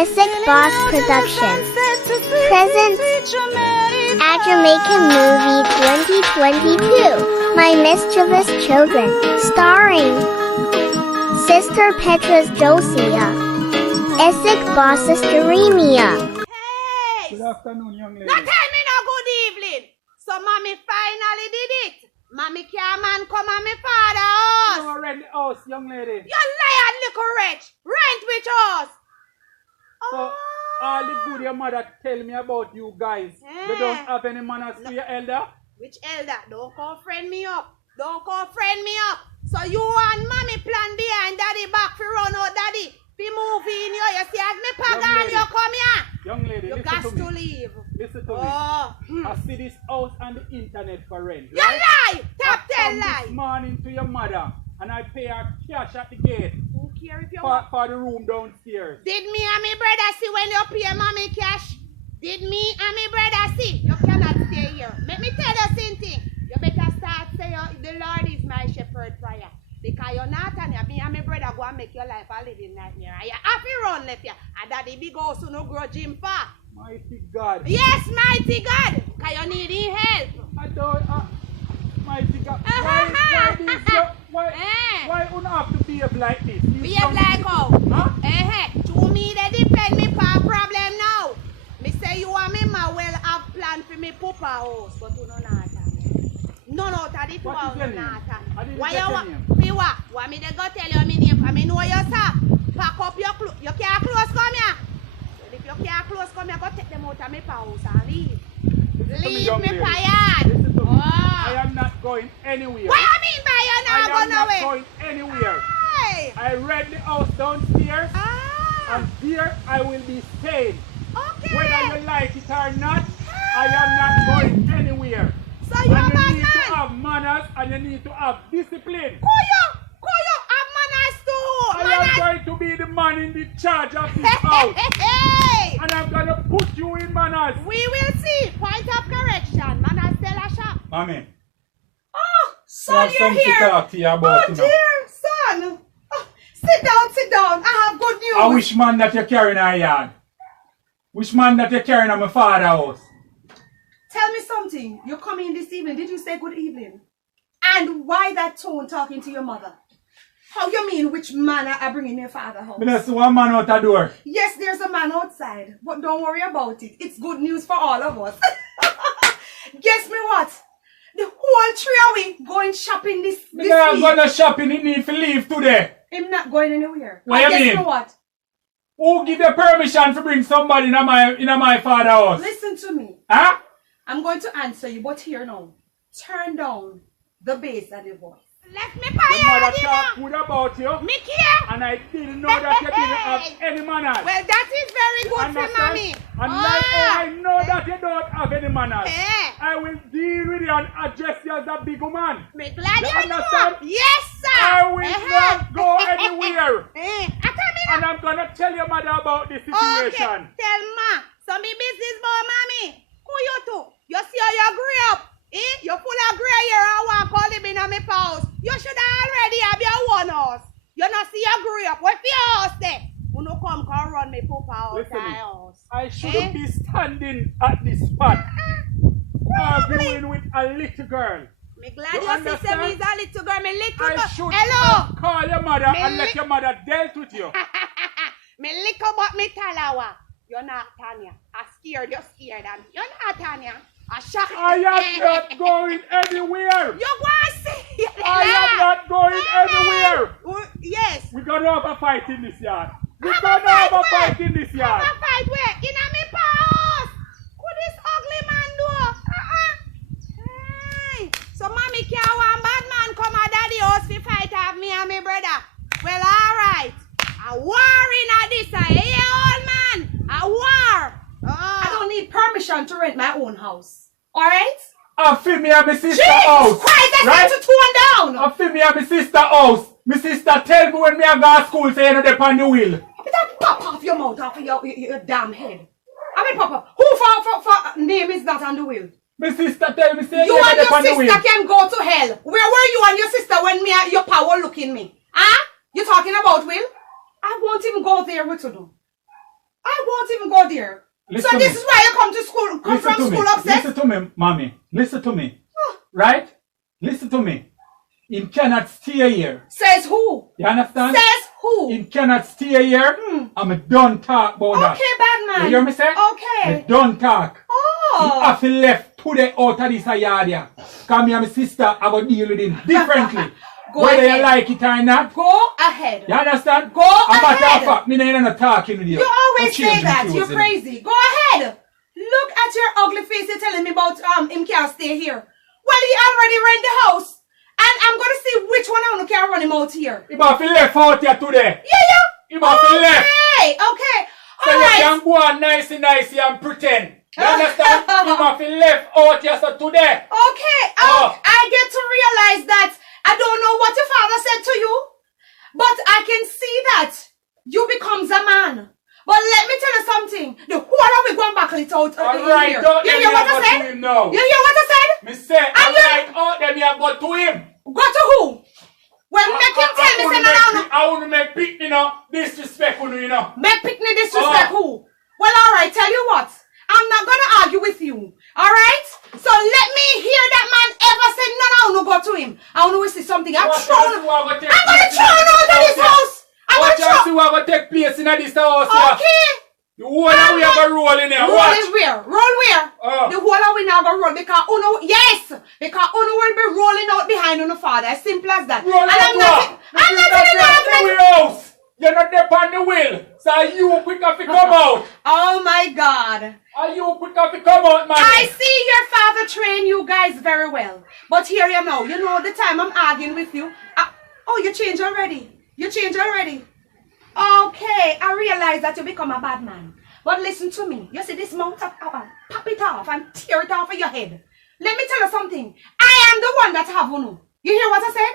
Essex Boss Productions presents at Jamaican Movie 2022, My Mischievous Children, starring Sister Petra's Dosia, Essex Boss's Jeremia. Hey! Good afternoon, young lady. Now tell me no good evening. So mommy finally did it. Mommy can't man come on me father house. You are rent the house, young lady. You liar little wretch. Rent with us. So, all the good your mother tell me about you guys, they don't have any manners to your elder? Which elder? Don't come friend me up. Don't come friend me up. So you and mommy plan behind daddy back for run out daddy. Be moving you. You see as me pagan you come here. Young lady, You listen got to to me. leave. Listen to me. I see this house on the internet for rent. You right? lie! Top I 10 come lie! this morning to your mother and I pay her cash at the gate Who care if you for the room downstairs. Did me and my brother see when you pay mommy cash? Did me and my brother see? You cannot stay here. Let me tell you something. You better start saying the Lord is my shepherd prayer. Because you're not on you. Me and my brother go and make your life a living nightmare. And you have to run left here. And daddy big house who no grow gym far. Mighty God. Yes, mighty God. Because you need his help. I don't, mighty God. Why you not have to behave like this? You Behave come- like how? Huh? To me, they depend me for problem now. Me say you and me ma well have plan for me papa house, but you know not. None out of the two What is your house name? not. I didn't Why get you your want? name. Me what? Want me to go tell you my name? For me know you sir. Pack up your clothes. You can't close come here. Well, if you can't close come here, go take them out of me house and leave. Listen to Leave young me lady. fired. Listen to me. Oh. I am not going anywhere. What you mean by you I not am going not away? going anywhere. Hey. I rent the house downstairs and there I will be staying. Okay. Whether you like it or not, I am not going anywhere. So you a And bad you need to man. have manners and you need to have discipline. Kuyo, have manners too. I am going to be the man in the charge of this house. Hey. And I'm going to put you in manners. We will see. Point of correction. Manners tell a shop. Mommy, Oh, I son, have you're something to here. talk to you about. Oh, you know. dear son. Oh, sit down. I have good news. I wish man that you're carrying a yard. Which man that you're carrying at my father's house. Tell me something. You're coming this evening. Did you say good evening? And why that tone talking to your mother? How you mean which man I bring in your father's house? Me just see one man out the door. Yes, there's a man outside. But don't worry about it. It's good news for all of us. Guess me what? The whole three of we going shopping this Me not week. going to shopping, he need to leave today. I'm not going anywhere. What And you guess mean? me what? Who give you permission to bring somebody in my father's house? Listen to me. Huh? I'm going to answer you, but here now. Turn down the bass of the voice. Let me Your mother fire you talk know. good about you. Me care. And I didn't know that you didn't have any manners. Well, that is very good for Understand? mommy. And like how I know that you don't have any manners, Eh. I will deal with you and address you as a big woman. Me glad You you know. understand? Yes, sir. I will not go anywhere. I come in. And I'm gonna tell your mother about this Okay. situation. Tell ma. So me business boy, mommy. Who you two? You see how you grew up. You full of gray hair and walk all living in my house. You should already have your one house. You not see you grew up. What for your house there? You no come run me papa house Listen and me. house. I shouldn't be standing at this spot arguing with a little girl. Me glad You your sister understand? is a little girl. Me little I girl. should Hello. call your mother and let your mother dealt with you. Me little but me talawa. You're not Tanya. I scared. You're scared. And you're not Tanya. I shot. I am not going anywhere. You go and see. I am not going anywhere. Yes. We're gonna have a fight in this yard. We're Have a gonna have a fight fight in this Have yard. a fight where? In a me house. Who this ugly man do? Hey. So mommy can't want bad man come a daddy house to fight have me and my brother. Well, alright. A war in a this. Yeah, old man. A war. I don't need permission to rent my own house. Alright? I feel me at my sister Jesus house. Christ, that's right? not to tone down! I feel me at my sister house. My sister tell me when me I go to school say you know dep on the wheel. That pop off your mouth, off of your damn head. I mean, Papa, who for name is not on the wheel? My sister tell me say You know and dep your on the wheel. sister can go to hell. Where were you and your sister when me and your power looking me? Huh? You talking about Will? I won't even go there with you. I go there. Listen So to this me. is why you come to school, come Listen from to me. school upset? Listen to me, mommy. Listen to me. Right? Listen to me. Him cannot stay here. Says who? You understand? Says who? Him cannot stay here. I'm done talk about that. Okay, bad man. You hear me say? Okay. Me done talk. He Oh. have to left today out of this yard here. Come here, my sister, I go deal with him differently. Go Whether ahead. you like it or not. Go ahead. You understand? Go A matter ahead. of fact, me ain't not talking with you. You always No change say that. in You're clothes, crazy. Go ahead. Look at your ugly face. You're telling me about him can't stay here. Well, he already rent the house. And I'm going to see which one I can run him out here. He must be left out here today. Yeah. He must be left. Okay. So All you right. can go on nicey and pretend. You understand? He must be left out here so today. Okay. Oh. I get to realize that I don't know what your father said to you, but I can see that you becomes a man. But let me tell you something. The whole of we going back it out All right, here. don't You let hear me what I go said? to him now. You hear what I said? Me say, all you- right, out them here, go to him. Go to who? Well, make him tell me, say, no. I wouldn't make pick, disrespectful, you know. Make picnic disrespect who? Well, all right, tell you what. I'm not going to argue with you. All right? So let me hear that man ever say, no, go to him. I want to see something. I'm going to throw him out of this house. I'm going What to you see throw. what will take place in this house here? Okay. The whole of we have a roll in there. Roll Watch. is where? Roll where? The whole of we now go roll because because Uno will be rolling out behind Uno father. As simple as that. Roll And I'm not in the argument. house. You're not there on the wheel. So are you quick enough to come out? Oh my God. Are you quick enough to come out, man? I see your father train you guys very well. But here you know. You know the time I'm arguing with you. You changed already. Okay, I realize that you become a bad man. But listen to me. You see this mouth of power, pop it off and tear it off of your head. Let me tell you something. I am the one that have Uno. You hear what I said?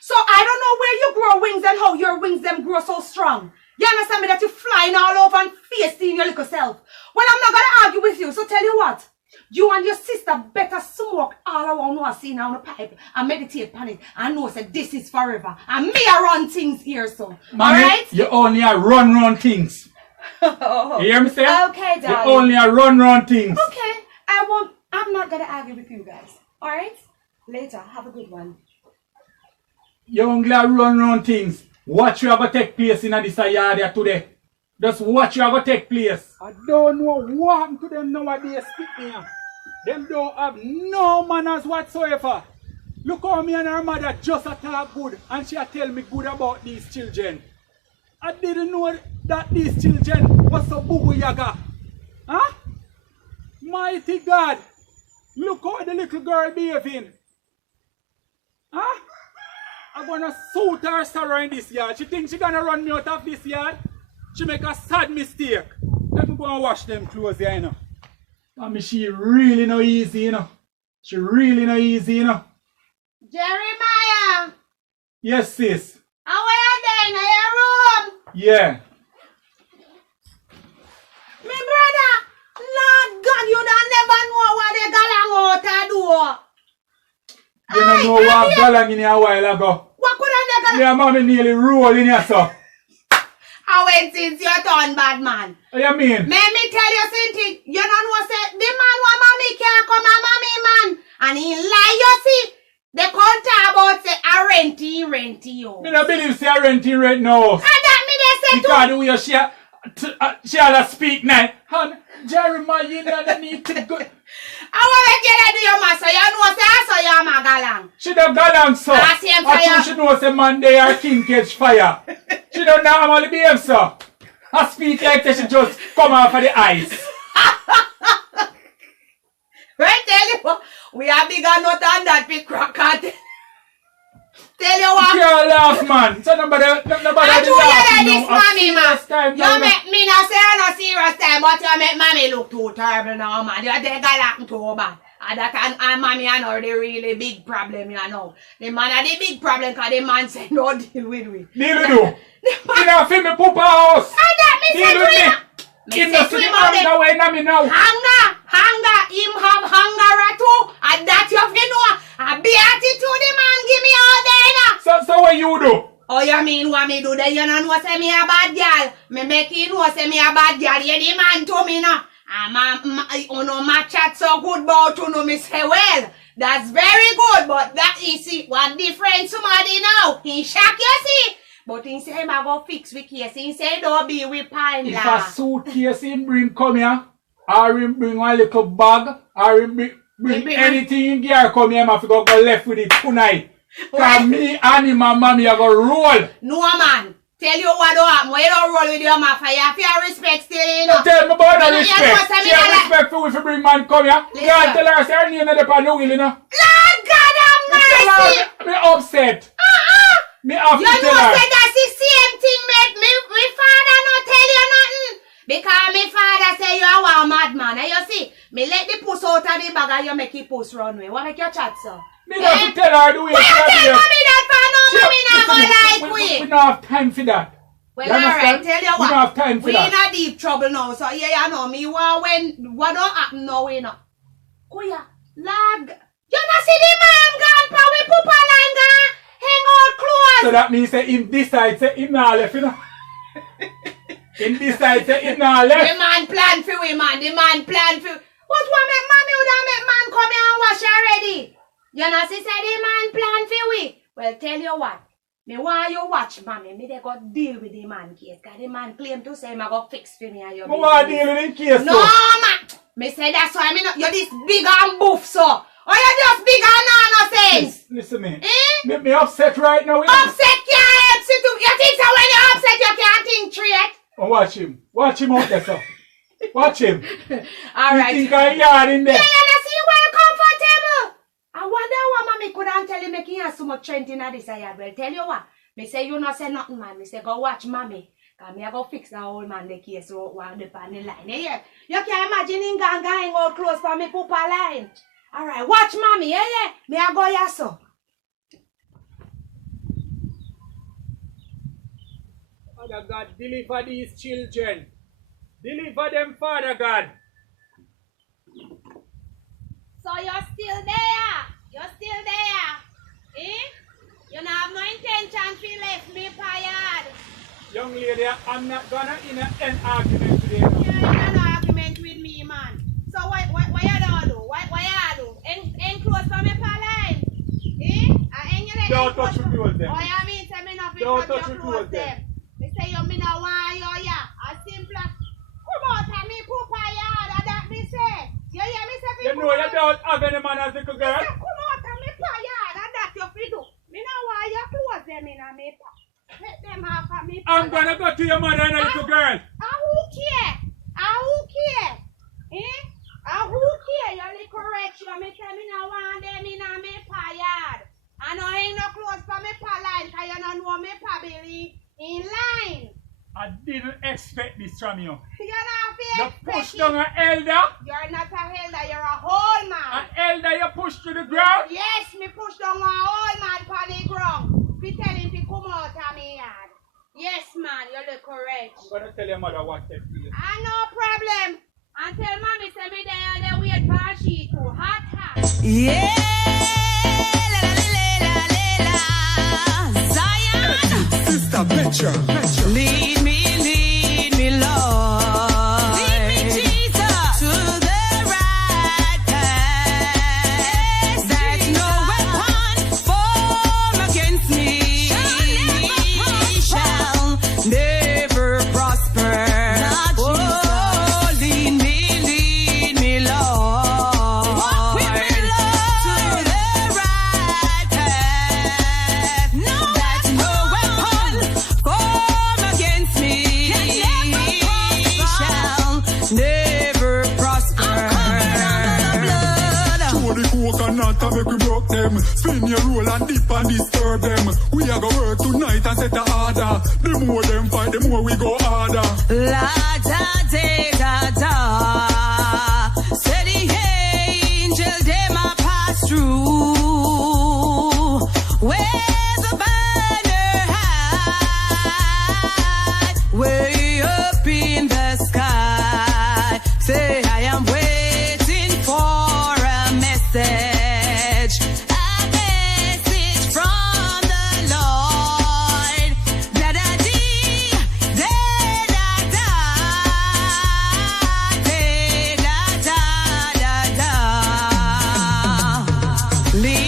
So I don't know where you grow wings and how your wings them grow so strong. You understand me that you're flying all over and feasting your little self. Well, I'm not going to argue with you. So tell you what. You and your sister better smoke all around what I see now on the pipe and meditate on it and know that this is forever. And me I run things here, so. Mommy, Alright? you only a run things. You hear me say? Okay, darling. You only a run things. Okay. I'm not going to argue with you guys. Alright? Later. Have a good one. You only a run things. Watch you ever take place in this yard here today. Just watch you ever take place. I don't know what happened to them nowadays. Them don't have no manners whatsoever. Look how me and her mother just a talk good and she a tell me good about these children. I didn't know that these children was so boo yaga. Huh? Mighty God. Look how the little girl behaving. Huh? I'm gonna suit her sorrow in this yard. She thinks she gonna run me out of this yard. She make a sad mistake. Let me go and wash them clothes here, you know. I mean, she really no easy, you know. She really no easy, you know. Jeremiah, Yes, sis. how are you there in your room? Yeah. Me brother, Lord God, you don't never know what they got out to do. You don't know what galang in here a while ago. What could I never? Yeah, mommy nearly roll in here, so. I went since you're done, bad man. What you mean? Let me tell you something. You don't know, say, the man want mommy can't come a mommy man. And he lie, you see. They can't talk about, say, a renty, yo. Me don't believe say I renting right now. And that me they say Because too. the way she had to speak now. And Jeremiah, you don't need to go. I want to get to your master. You know, say, I saw your magalang. She don't galang, so. Ah, same fire. I she know say man they are king catch fire. She don't normally behave, so. I speak like that she just come off of the ice. Right, tell you, we are bigger not than that big cracker. Tell you what. You can't laugh, man. So nobody I did do you like this, now. mommy, man. Time You now. make me not say on a serious time, but you make mommy look too terrible now, man. You think I like too bad. And that and mommy I know the really big problem, you know. The man are the big problem because the man said no deal with me. Deal with you. You know, feel me papa house. And that me say Deal to with him. me. Me Him say not to see the him all anger way na me now. Hunger, him have hunger too. And that you fi know. A beatitude the man give me all day now. So what you do? Oh, you mean what me do? Then you don't know say me a bad girl. Me make you know say me a bad girl. You the man to me now. My chat so good about you know me say, well, that's very good, but that is see one different somebody now. He shock you see. But he say him a go fix the case. He say don't be with pine. If a suitcase him bring come here, or him bring one little bag, or him bring anything in gear come here, I have to go left with it tonight. Cause me and him and mommy are gonna roll. No man. Tell you what don't happen. When you don't roll with your mafia, you have your respect still, you know. Don't tell me about the You know, respect. you She know, have respect for if you bring man come here. You can't tell her say her name not upon the wheel, you know. Lord God have mercy. Me upset. Me have You to know tell her. say that's the same thing me father not tell you nothing. Because me father say you are a madman. And you see, me let the puss out of the bag and you make it puss runway. What make your chat, sir? Me have to tell her the way Why she you have tell to mommy that for no mommy not gonna like We we? don't have time for that. Well, You alright, understand? tell you We what. don't have time for We that. in a deep trouble now. So yeah, you know me. What don't happen now, you know. Kuya, lad. You not see the man gone pa we pupa line gone hang out clothes. So that means say him decide say him not left, you know. Him decide say him not The left. man plan for we, man. The man plan for. But what make mommy would have make man come here and wash already? You know, she said the man plan for we. Well, tell you what. Me why you watch, mommy. Me they got deal with the man case. Cause the man claim to say I got fix for me and your I want to deal with him case No, man. Me say that's why me not. You're this big and buff, so. Or you just big and no sense. Listen me. Eh? Me upset right now. You know? Upset can't help you. You think so when you're upset you can't think straight? Oh, watch him. Watch him out there, sir. Watch him. Alright. You think I yard in there? Yeah, you see where comfortable. I wonder why mommy couldn't tell you making her so much strength in this yard. Well, tell you what. Me say you not say nothing, man. Me say go watch mommy. Cause me I go fix the old man the case so one the pan the line. Yeah. You can imagine him going out close for me pupa line. Alright, watch mommy, yeah. Me I go here so. Father God, deliver these children. Deliver them, Father God. So you're still there. You're still there. Eh? You don't have no intention to left me fired. Young lady, I'm not gonna in an argument today. No. You're in an argument with me, man. So what you don't do? What you do? Enclose for me for line. Eh? And you let Don't touch me clothes them. Oh, you mean say me not fit Don't touch touch your me clothes clothes them. them. Me say you me not want you, yeah. As simple as come out and me poop a yard, and that me say. You hear me say You know you don't have any man as little girl. say come out and me pa yard, and that you fit do. Me not want your clothes them in a me pa. Let them off of me. I'm gonna go to your mother and a little girl. Who care? Who care? Eh? Who care? You little correct you. Me say me not want them in a me pa yard. I know ain't no clothes for me pa line, cause you don't know me pa belly in line. I didn't expect this from you. You're not You fair. push down an elder. You're not a elder, you're a whole man. An elder you push to the ground. Yes, me push down one old man on the ground. We tell him to come out of me yard. Yes, man, you look correct. I'm gonna tell your mother what to do. No problem. And tell mommy say me there they wait for she too. Hot. Yeah, la, Zion. Sister Petra. Lead me, Lord. Lead me, Jesus, to the right path. That no weapon formed against me shall never prosper. Oh, lead me, Lord. Walk with me, Lord, to the right path. That no weapon formed against me shall never prosper. I'm covered under the blood. Show the coconut and make we broke them. Spin your roll and dip and disturb them. We are gonna work tonight and set the order. The more them fight, the more we go harder. La da da da. Say the angel them a pass through. Where the banner high, way up in the sky. Say I am waiting for a message from the Lord. Leave